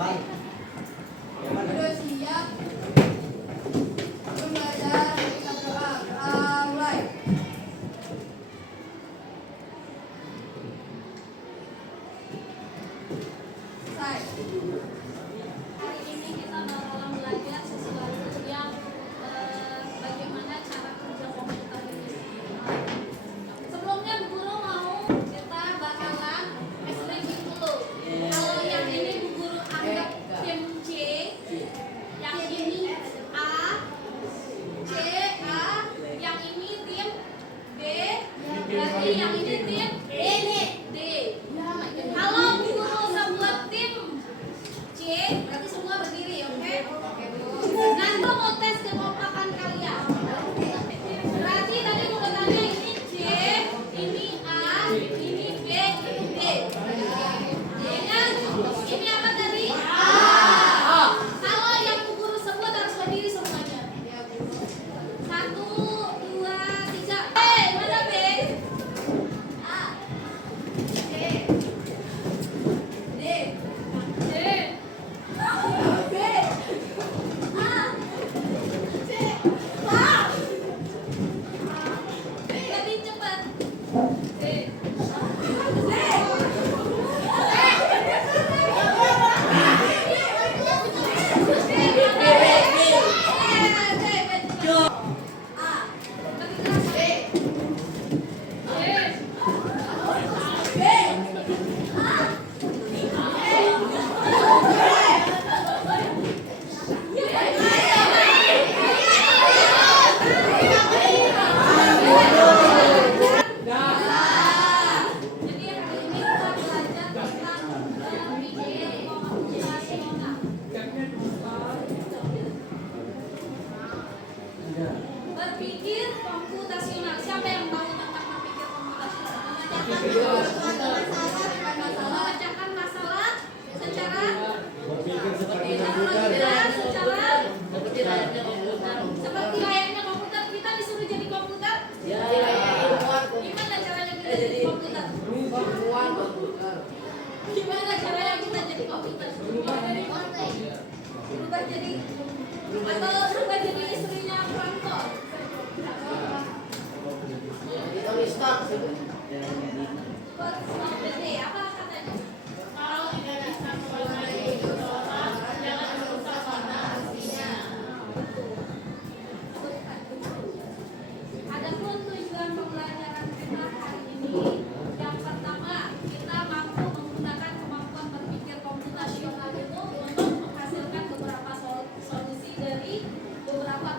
Udah siap. Sebelum belajar kita berdoa. Mulai. Selesai. Hari ini kita bakalan belajar sesuatu yang bagaimana cara kerja komputer ini. Sebelumnya Bu Guru mau kita bakalan explaining dulu. Kalau yang ini Bu Guru anggap tim C, yang ini A, C, A, yang ini tim B, berarti yang ini tim D. Kalau Bu Guru sebuah tim C, berarti semua berdiri, oke? Nanti mau tes kekompakan kalian. Berarti tadi mau bertanya ini C, ini A, ini B, ini D. D-nya ini apa tadi? A. Kalau yang Bu Guru sebut harus berdiri semuanya. 1, 2, 3. Mana B? A. C. D. D. B. A. C. A. Lebih cepat. D. Jadi hari ini kita belajar tentang berpikir komputasional. Berpikir komputasional. Siapa yang tahu tentang berpikir komputasional? Memecahkan masalah secara seperti layaknya komputer. Kita disuruh jadi komputer. Gimana caranya kita jadi komputer? Gimana caranya kita jadi komputer? Berubah jadi istrinya Franco. Apa katanya? Adapun tujuan pembelajaran kita hari ini, yang pertama kita mampu menggunakan kemampuan berpikir komputasional itu untuk menghasilkan beberapa solusi dari beberapa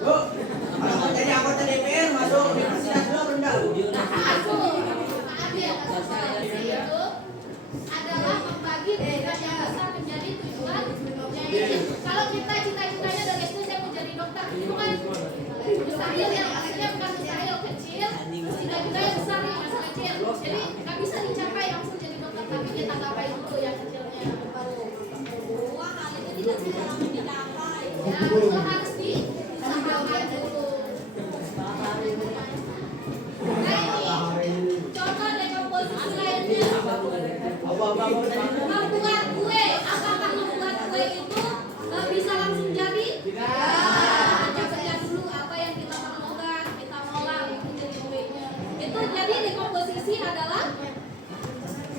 Bu, kalau mau jadi anggota DPR masuk universitas dulu apa enggak? Bu? Masuk. Maaf ya, konsentrasi itu adalah membagi tujuan yang besar menjadi tujuan yang ini. Kalau kita cita-citanya dari SD saya mau jadi dokter, itu kan mustahil ya, maksudnya bukan mustahil kecil, cita-citanya besar nih, masa kecil. Jadi nggak bisa dicapai langsung jadi dokter, tapi kita gapai dulu yang kecilnya baru. Wah, hal itu tidak bisa langsung dicapai. Ya, itu harus diusahakan dulu. Nah ini contoh dekomposisi lainnya. Membuat kue, apakah membuat kue itu bisa langsung jadi? Coba dulu apa yang kita perlukan, kita olah untuk jadi kuenya. Itu jadi dekomposisi adalah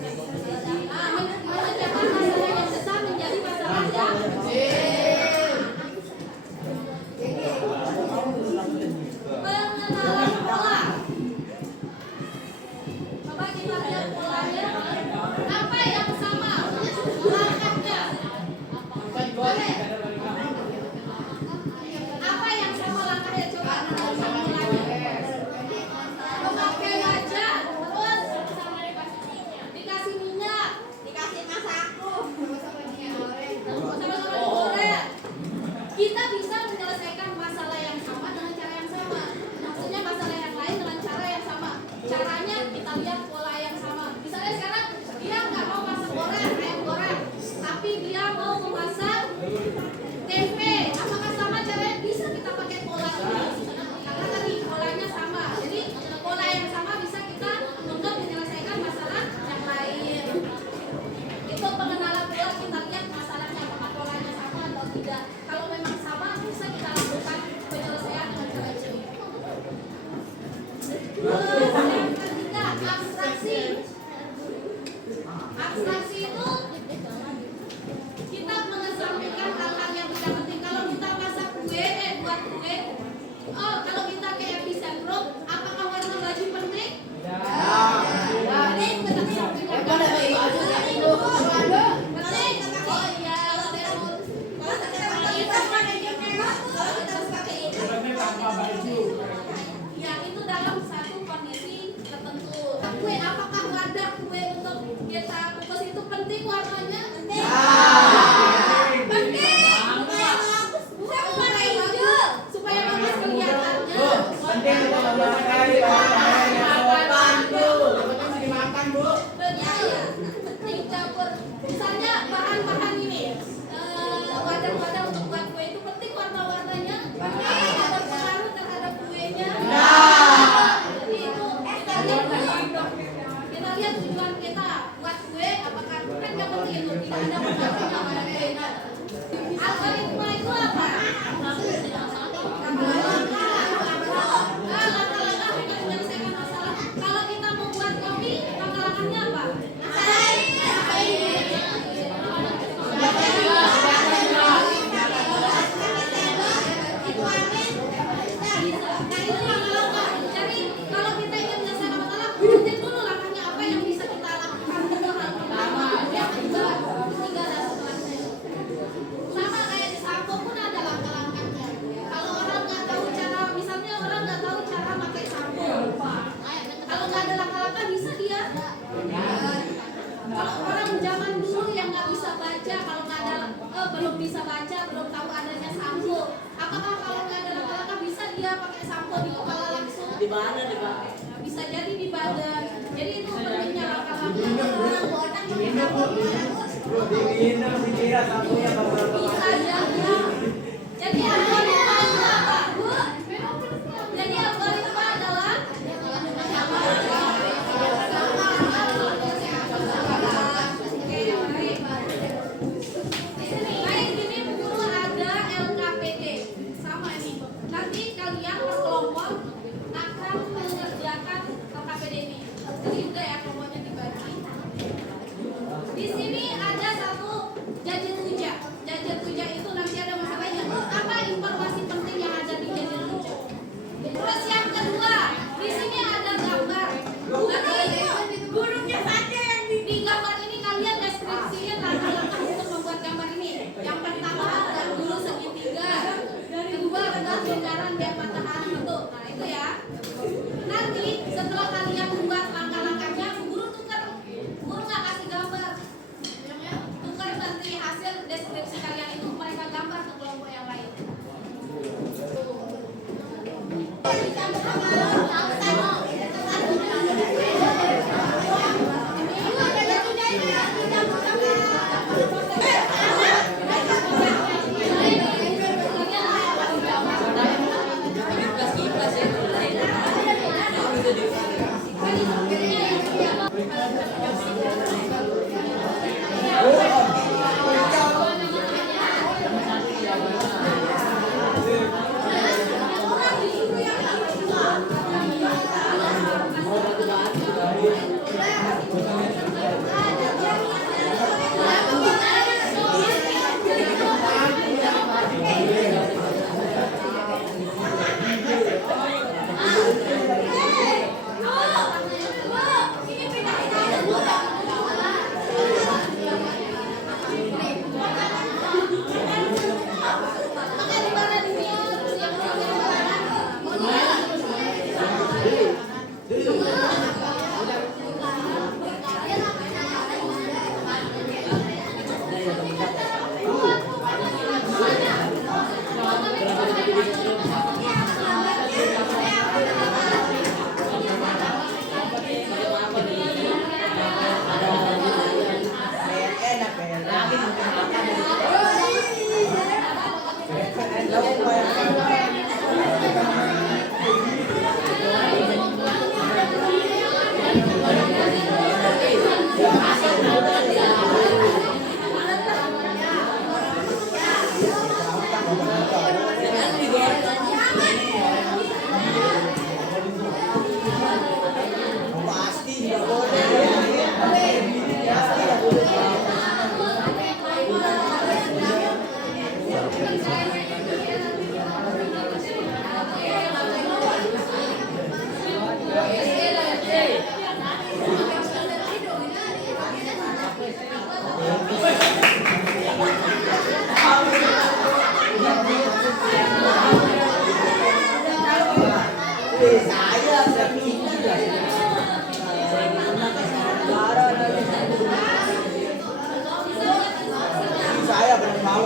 memecahkan masalah yang besar menjadi masalah yang pengenalan pola. Coba kita lihat polanya. Apa yang sama? Langkahnya. Apa yang sama langkahnya? Coba mulanya. Memakai wajan, terus dikasih minyak, dikasih masako, sama-sama digoreng. Kita bisa menyelesaikan masalah yang sama dengan cara yang sama. Maksudnya masalah yang lain dengan cara yang sama. Caranya kita lihat pola yang sama. Misalnya sekarang dia nggak mau masak ayam goreng, tapi dia mau memasak tempe. Apakah sama caranya? Bisa kita pakai pola ini. Karena tadi polanya sama. Jadi pola yang sama bisa kita untuk menyelesaikan masalah yang lain. Itu pengenalan pola, kita lihat masalahnya apakah polanya sama atau tidak. Kalau memang sama, bisa kita lakukan penyelesaian dengan cara ini. Yang ketiga, abstraksi. Abstraksi itu kita mengesampingkan hal-hal yang tidak penting. Kalau kita masak kue, buat kue, oh kalau kita ke epicentrum, apakah warna baju penting? Penting, penting. Oh iya, ya itu dalam satu kondisi tertentu. Kue, apakah wadah kue untuk kita kukus itu penting warnanya? Penting. Penting. Supaya warna hijau, supaya bagus kelihatannya. Penting untuk memakai bahan yang sopan, Bu. Penting dimakan, Bu. Betul. Penting campur. Misalnya bahan-bahan ini, wadah-wadah untuk buat kue itu penting warna-warnanya. Apakah berpengaruh terhadap kuenya? Jadi itu kita lihat tujuan kita buat kue, apakah kan yang penting itu tidak ada pengaruhnya pada kuenya. Algoritma itu apa? Langkah-langkah untuk menyelesaikan masalah. Kalau kita membuat kopi, langkah-langkahnya apa? Jadi kalau kita ingin menyelesaikan masalah, rutin dulu langkahnya apa yang bisa kita lakukan. Itu hal pertama. Yang kedua, ketiga dan seterusnya. Sama kayak di sampo pun ada langkah-langkahnya. Kalau orang nggak tahu cara, misalnya orang nggak tahu cara pakai sampo, kalau nggak ada langkah-langkah bisa dia. Kalau orang zaman dulu yang nggak bisa baca, kalau nggak ada belum bisa baca, belum tahu adanya sampo, apakah kalau nggak ada langkah-langkah bisa dia pakai sampo di kepala langsung? Di mana dipakai? Bisa jadi di badan. Jadi itu pentingnya langkah-langkah. Dingin, dikira satunya bakal Bisa jadi. Jadi algoritma itu apa, Bu? Jadi algoritma adalah baik, ini guru ada LKPD sama ini. Nanti kalian berkelompok akan mengerjakan LKPD ini. Jadi udah ya kelompoknya dibagi. Di sini ada satu jajet puja. Jajet puja itu nanti ada masalahnya. Apa Saya belum tahu.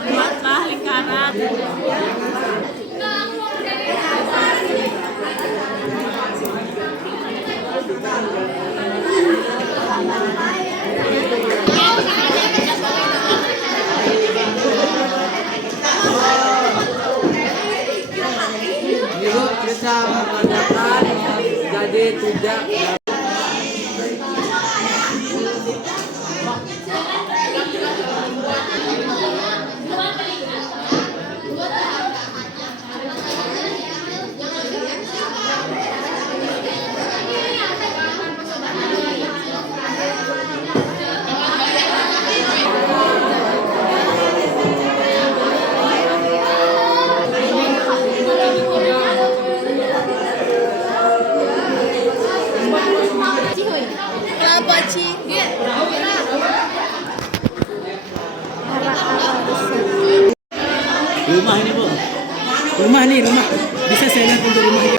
Buatlah lingkaran. Ibu bisa mengatakan jadi tidak rumah ini, Bu. Rumah nih, rumah. Bisa saya lihat untuk rumahnya.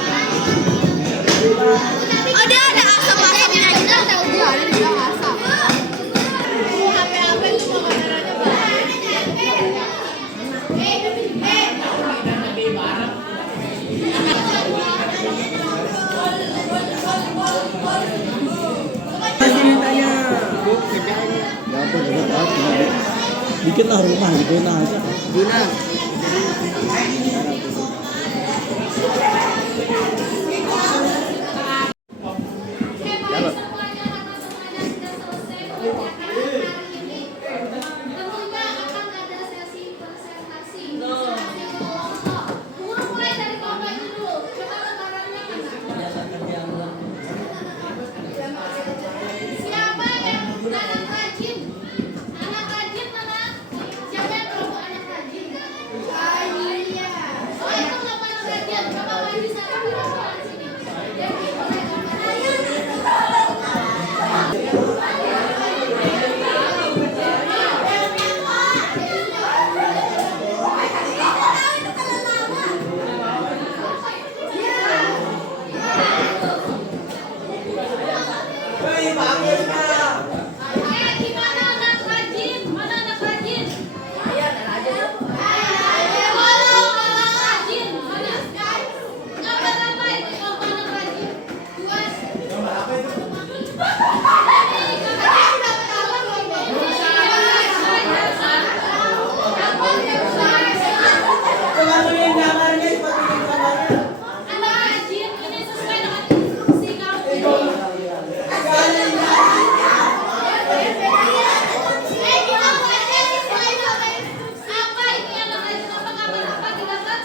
Oh, dia ada asap-asapnya gitu. Tahu gua ada di dalam asap. HP itu mau kameranya Sini tanya. Dikit lah rumah di Guna aja. Guna. Siapa yang anak rajin? Anak rajin mana? Siapa yang kelompok anak rajin? Iya. Oh, itu kelompok anak rajin. Coba maju sana di rombongan sini. Jadi, gimana anak rajin? Mana anak rajin? Anak rajin. Mana? Gambar apa itu kelompok anak rajin? Luas. Anak rajin ini sesuai dengan instruksi kamu. Apa ini anak rajin? Apa gambar apa digambar?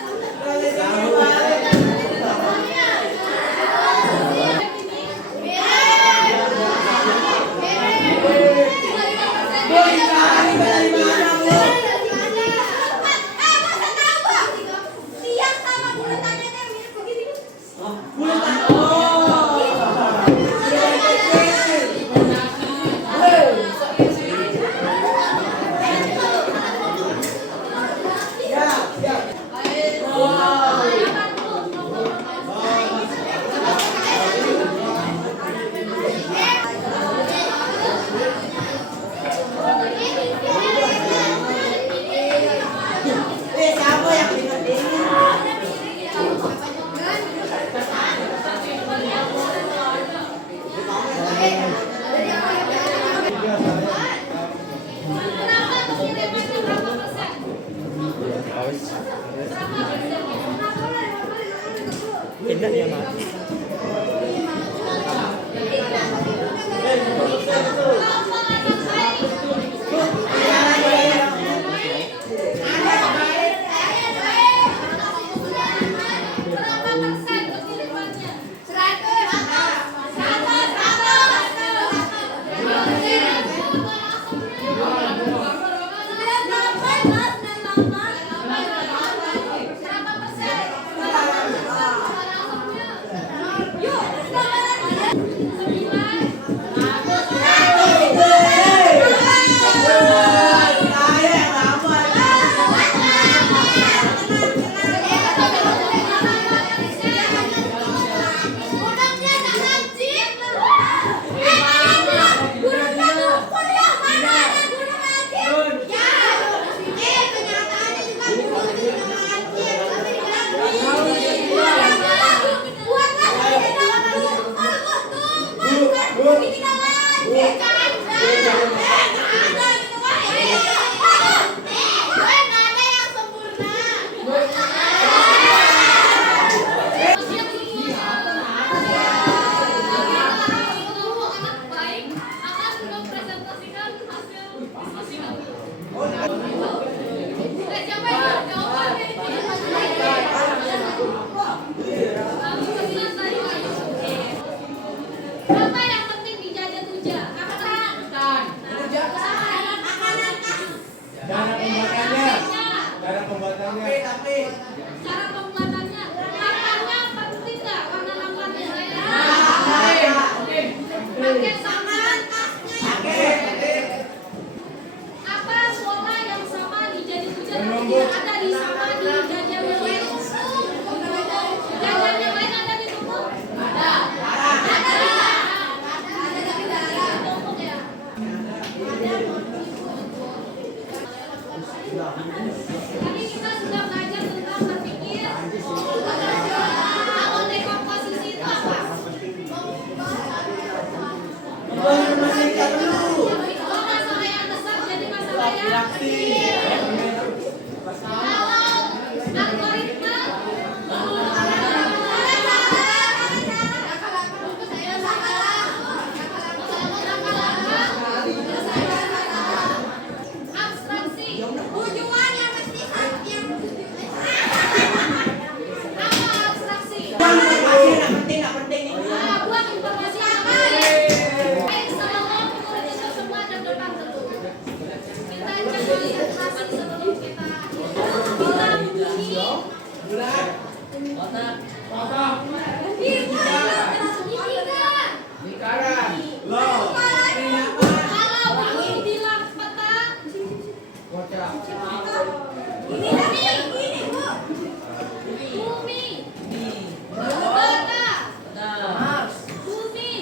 Kenapa tuh kiremannya berapa persen? Tidak ya, Mas. Kelompok anak baik. Berapa persen kekirimannya? 1 Potong. Lingkaran. Kalau guru bilang peta, Kocak. bumi, peta, bumi,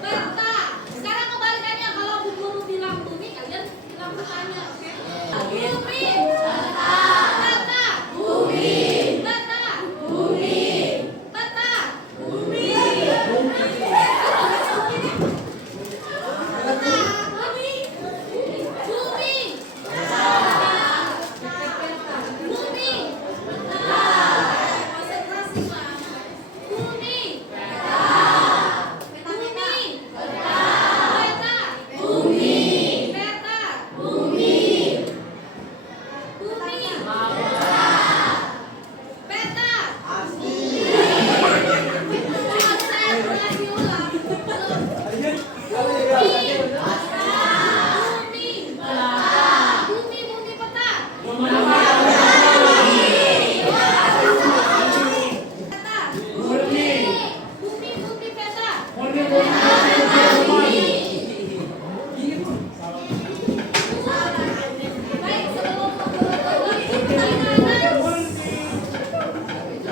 peta. Sekarang kebalikannya, kalau Bu Guru bilang bumi, kalian bilang petanya, oke? Bumi, peta, bumi, peta, bumi, peta, bumi,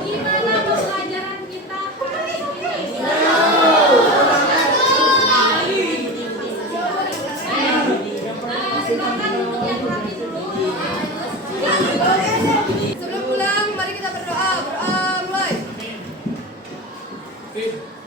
Gimana pembelajaran kita hari ini? Silakan untuk yang rapi dulu. Sebelum pulang, mari kita berdoa. Berdoa mulai. Fit.